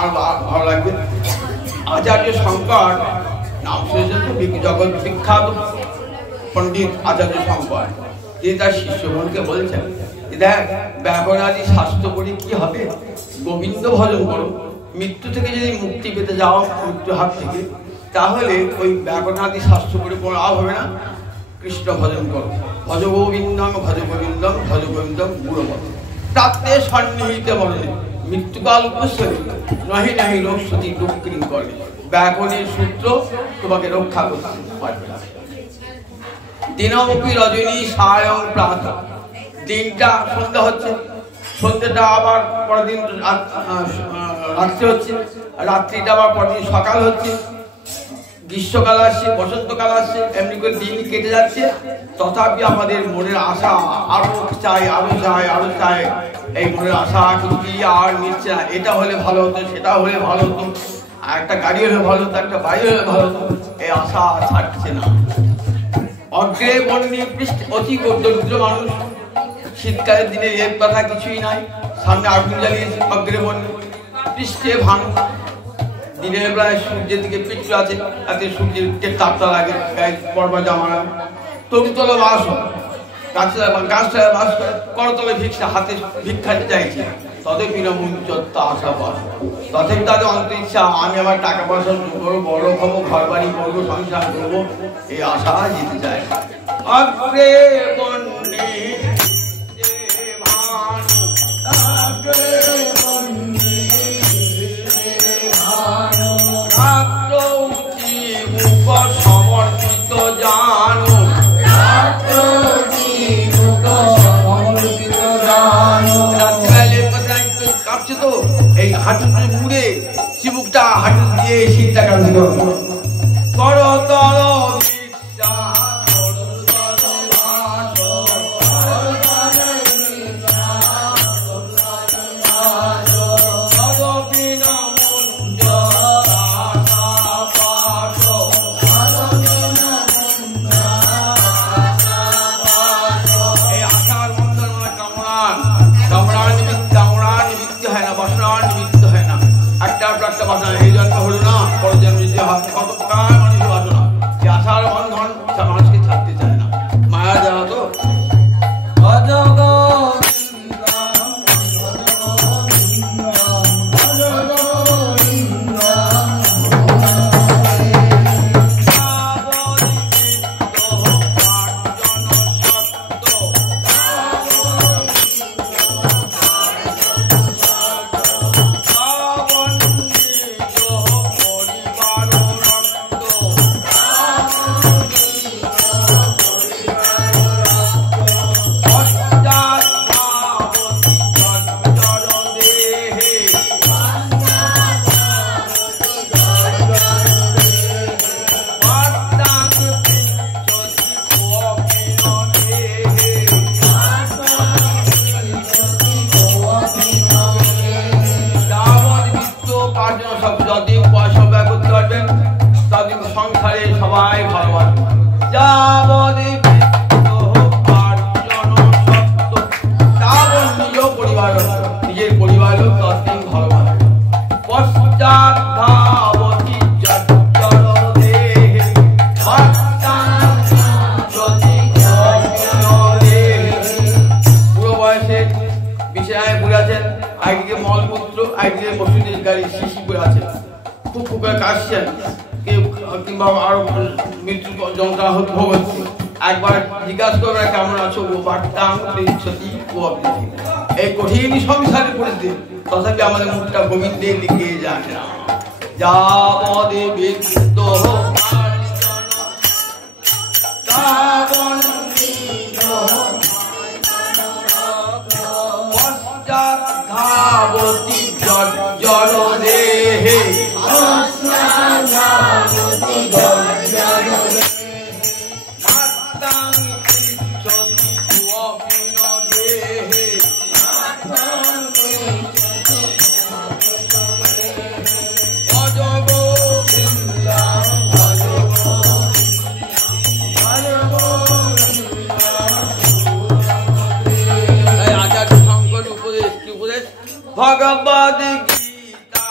আর ভালো লাগবে। আচার্য শঙ্কর নাম শুনেছেন তো, জগৎ বিখ্যাত পণ্ডিত আচার্য শঙ্কর। তিনি তার শিষ্যগণকে বলছেন, দেখ ব্যাকরণাদি শাস্ত্র পড়ে কি হবে, গোবিন্দ ভজন করো। মৃত্যু থেকে যদি মুক্তি পেতে যাও, মৃত্যু হাত থেকে, তাহলে ওই ব্যাকরণাদি শাস্ত্র পড়ে কোনো লাভ হবে না। কৃষ্ণ ভজন করো, ভজ গোবিন্দম ভজ গোবিন্দম ভজ গোবিন্দম গুরুপদ তাতে সন্নিহিত বলে মৃত্যুকাল উপস্থিত নহি নাহি রক্ষতি দক্ষিণ করে। ব্যাকরণের সূত্র তোমাকে রক্ষা করতে পারবে না। দিনমুখী রজনী সায়ং প্রাত, দিনটা সন্ধ্যা হচ্ছে, সন্ধ্যাটা আবার পরের দিন রাত্রি হচ্ছে, রাত্রিটা আবার পরের দিন সকাল হচ্ছে, গ্রীষ্মকাল আসছে, বসন্তকাল আসছে, এমনি করে দিন কেটে যাচ্ছে। তথাপি আমাদের মনের আশা আরো চাই, আরো চাই, আরো চাই। এই মনের আশা কি আর নিচ্ছে না, এটা হলে ভালো হতো, সেটা হলে ভালো হতো, আর একটা গাড়ি হলে ভালো হতো, একটা বাড়ি হলে ভালো হতো। এই আশা ছাড়ছে না। অগ্রে বন্যে পৃষ্ঠ অতি দরিদ্র মানুষ, শীতকালের দিনে এর কথা কিছুই নাই, সামনে আগুন জ্বালিয়েছে, অগ্রে বন্যে পৃষ্ঠে ভাঙ। দিনের বেলায় সূর্যের দিকে পিছু আছে, তাতে সূর্যের তাপটা লাগে, গায়ে পরবা জামা লাগে। তরুতলে বাস হয়, গাছতলায় বাস করে, করতলে ভিক্ষা হাতে ভিক্ষা চাইছে। তদেপি না মুঞ্চত্ব আশা বাস, তথাপি তাদের অন্ত ইচ্ছা আমি আমার টাকা পয়সা করবো, বড় হবো, ঘর বাড়ি করবো, সংসার করবো, এই আশা যেতে চায়। অগ্রে বন্যে সমর্পিত জানো, কাঁপছে তো, এই হাঁটু মুড়ে চিবুকটা হাঁটু দিয়ে শীতটা কাঁপছে করতল এই জন্ম হলো না, পরের জন্মে যে কত প্রকার মানুষের বাসনা, যে আশার বন্ধন মানুষকে ছাড়তে চায় না, মায়া যাওয়া তো। একবার জিজ্ঞাসা করবে কেমন আছো, এই কঠিন সংসারে পড়েছে, তথাপি আমাদের মুখটা গোবিন্দের লিখে যায় না। যাবদে বিদ্য ধাবতী জল দেহে ভগবদ গীতা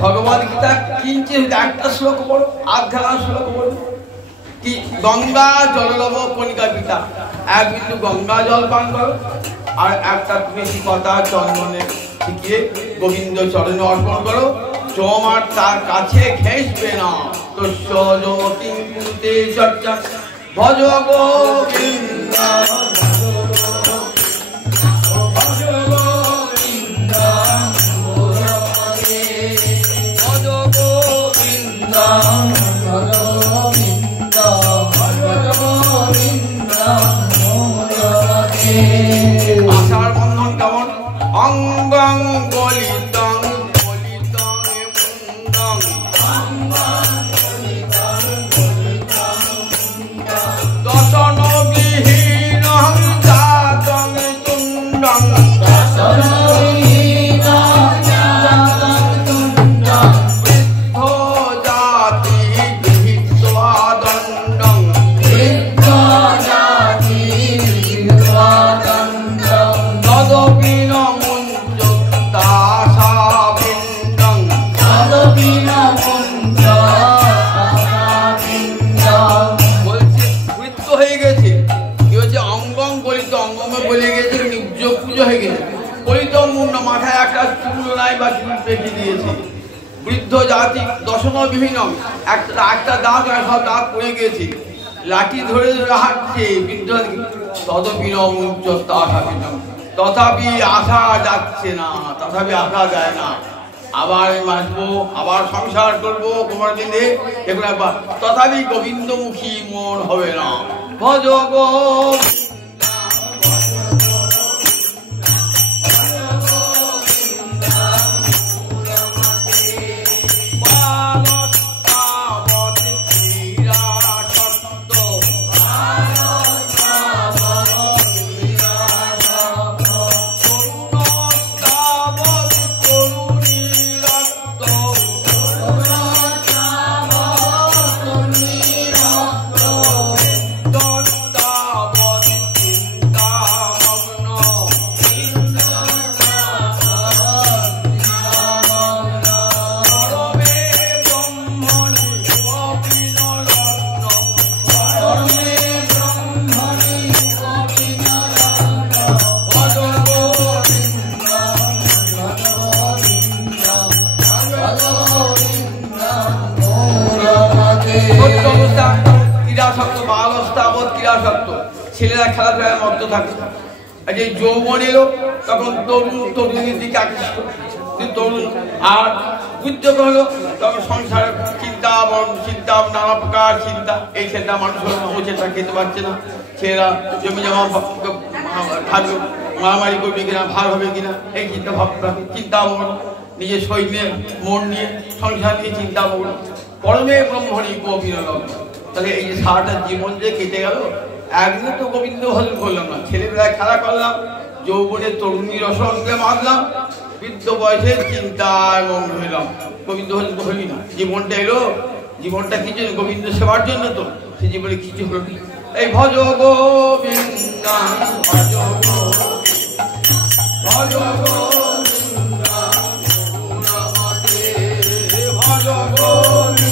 ভগবদ গীতা কিঞ্চিত একটা শ্লোক পড়ো, আধখানা শ্লোক পড়ো। কি গঙ্গা জললব কণিকা পিতা, এক বিন্দু গঙ্গা জল পান করো, আর একটা তুলসী পাতা চন্দনে শিখিয়ে গোবিন্দ চরণে অর্পণ করো। তোমার তার কাছে ঘেঁষবে না। তো সজতে চর্চা ভজ গোবিন্দ আশার বন্ধন কেমন? অঙ্গং গলিতং গলিতং মুন্ডং দশন বিহীনং জাতং তুণ্ডং মাথায় একটা চুল নাই বা চুল পেকে দিয়েছে। বৃদ্ধ জাতি দশম বিভিন্ন একটা দাঁত আর সব দাঁত পড়ে গিয়েছে, লাঠি ধরে ধরে হাঁটছে বৃদ্ধ। তথাপি আসা যাচ্ছে না, তথাপি আসা যায় না। আবার আসবো, আবার সংসার করবো তোমার দিনে, এগুলো তথাপি গোবিন্দমুখী মন হবে না। ভজ ছেলেরা খেলাধুলায় মত্ত থাকে। যে যৌবন এলো তখন তরুণ তরুণীর দিকে আকৃষ্ট, তরুণ আর বুদ্ধ হলো তখন সংসার চিন্তা চিন্তা নানা প্রকার চিন্তা। এই ছেলেটা মানুষ পৌঁছেটা খেতে পারছে না, ছেলেরা জমি জমা থাকবে, মারামারি করবে কিনা, ভার হবে কিনা, এই চিন্তা ভাবনা চিন্তা ভাবনা। নিজের সৈন্যের মন নিয়ে সংসার নিয়ে চিন্তা ভাবনা। পরমে ব্রহ্মণী গোবিন্দ। তাহলে এই যে সারাটা জীবন যে কেটে গেল, একদিন তো গোবিন্দ ভজন করলাম না, ছেলেবেলায় খেলা করলাম, যৌবনের তরুণী রসঙ্গে মারলাম, বৃদ্ধ বয়সের চিন্তায় মগ্ন হইলাম, গোবিন্দ ভজন তো হলি না। জীবনটা এলো, জীবনটা কিছু গোবিন্দ সেবার জন্য, তো সে জীবনে কিছু হলো না। এই ভজ গোবিন্দ ভজ ভজ গোবিন্দ ভজ গোবিন্দ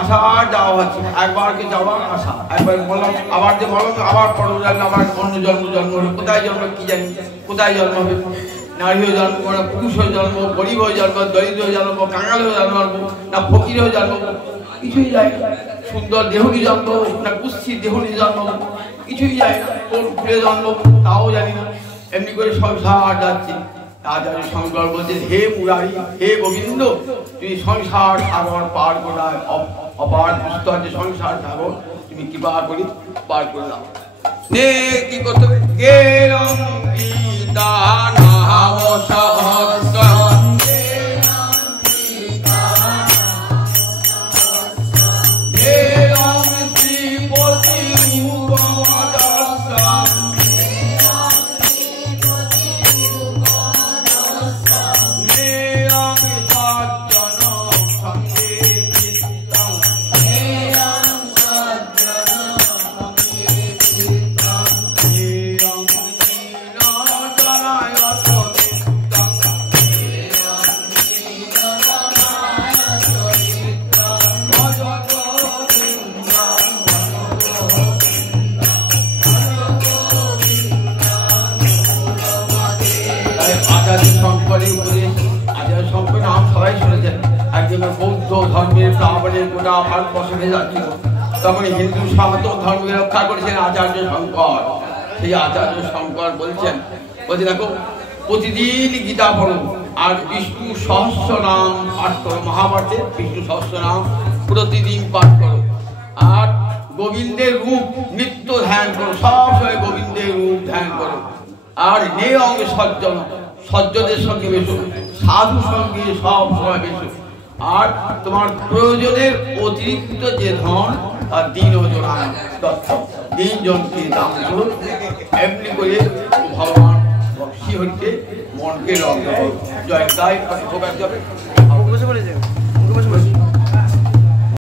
আশা যাওয়া হচ্ছে, একবারকে যাওয়ার আশা, একবার বললাম আবার যে বললাম আবার পরজন্ম, আবার অন্য জন্ম জন্ম হবে, কোথায় জন্ম কি জানি, কোথায় জন্ম হবে। নারী হয়ে জন্ম না পুরুষ হয়ে জন্ম, গরিব হয়ে জন্ম, দরিদ্র হয়ে জন্ম, কাঙাল হয়ে জন্মাবো না ফকির হয়ে জন্মাবো, কিছুই যায় না। সুন্দর দেহ নিয়ে জন্ম না কুৎসিত দেহ নিয়ে জন্ম, কিছুই যায় না। কোন ফুলে জন্ম তাও জানি না। এমনি করে সংসার যাচ্ছে। আচার্য শঙ্কর বলছেন, হে মুরারি, হে গোবিন্দ, তুমি সংসার সাগর পার করায় অপার দুস্থ আছে সংসার সাগর, তুমি কৃপা করে পার করে দাও। নে কি করতে হবে? বৌদ্ধ ধর্মের প্লাবনের গোটা ভারতবর্ষ হয়ে যাচ্ছিল, তখন হিন্দু সনাতন ধর্মকে রক্ষা করেছেন আচার্য শঙ্কর। সেই আচার্য শঙ্কর বলছেন, দেখো প্রতিদিন গীতা পড়ো আর বিষ্ণু সহস্র নাম পাঠ করো, মহাভারতের বিষ্ণু সহস্র নাম প্রতিদিন পাঠ করো, আর গোবিন্দের রূপ নিত্য ধ্যান করো, সবসময় গোবিন্দের রূপ ধ্যান করো। আর নে অঙ্গে সজ্জন, সজ্জনের সঙ্গে বেশো, সাধু সঙ্গে সব সময় বেশো। আর তোমার প্রয়োজনের অতিরিক্ত যে ধন আর দিন ওজনায় দত্ত, দিন জনকে দান করো। এমনি করে ভগবান ভক্তি হইতে মনকে রঙ জয় গায় যাবে।